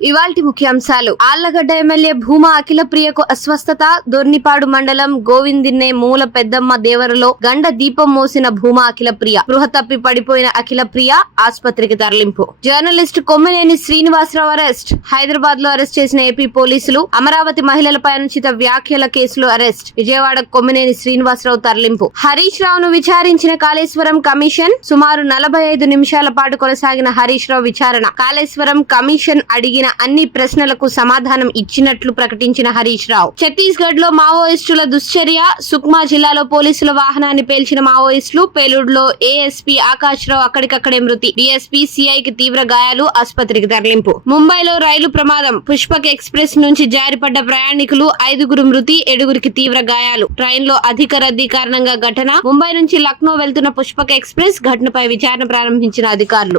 ఇవాల్టి ముఖ్యాంశాలు. ఆళ్లగడ్డ ఎమ్మెల్యే భూమా అఖిలప్రియకు అస్వస్థత. దొర్నిపాడు మండలం గోవిందిన్నే మూల పెద్దమ్మ దేవరలో గండ దీపం మోసిన భూమా అఖిలప్రియ. స్పృహ తప్పి పడిపోయిన అఖిలప్రియ ఆస్పత్రికి తరలింపు. Journalist Kommineni Srinivasarao arrest. హైదరాబాద్ లో అరెస్ట్ చేసిన ఏపీ పోలీసులు. అమరావతి మహిళలపై అనుచిత వ్యాఖ్యల కేసులో అరెస్ట్. విజయవాడ కొమ్మినేని శ్రీనివాసరావు తరలింపు. హరీష్ రావును విచారించిన కాళేశ్వరం కమిషన్. సుమారు 45 నిమిషాల పాటు కొనసాగిన హరీష్ రావు విచారణ. కాళేశ్వరం కమిషన్ అడిగిన అన్ని ప్రశ్నలకు సమాధానం ఇచ్చినట్లు ప్రకటించిన హరీష్ రావు. ఛత్తీస్గఢ్ లో మావోయిస్టుల దుశ్చర్య. సుక్మా జిల్లాలో పోలీసుల వాహనాన్ని పేల్చిన మావోయిస్టులు. పేలుడులో ఏఎస్పీ ఆకాష్ రావు అక్కడికక్కడే మృతి. డీఎస్పీ సిఐకి తీవ్ర గాయాలు. ఆసుపత్రికి తరలింపు. ముంబైలో రైలు ప్రమాదం. పుష్పక్ ఎక్స్ప్రెస్ నుంచి జారిపడ్డ ప్రయాణికులు. 5 మృతి, 7 తీవ్ర గాయాలు. ట్రైన్ లో అధిక రద్దీ కారణంగా ఘటన. ముంబై నుంచి లక్నో వెళ్తున్న పుష్పక్ ఎక్స్ప్రెస్ ఘటనపై విచారణ ప్రారంభించిన అధికారులు.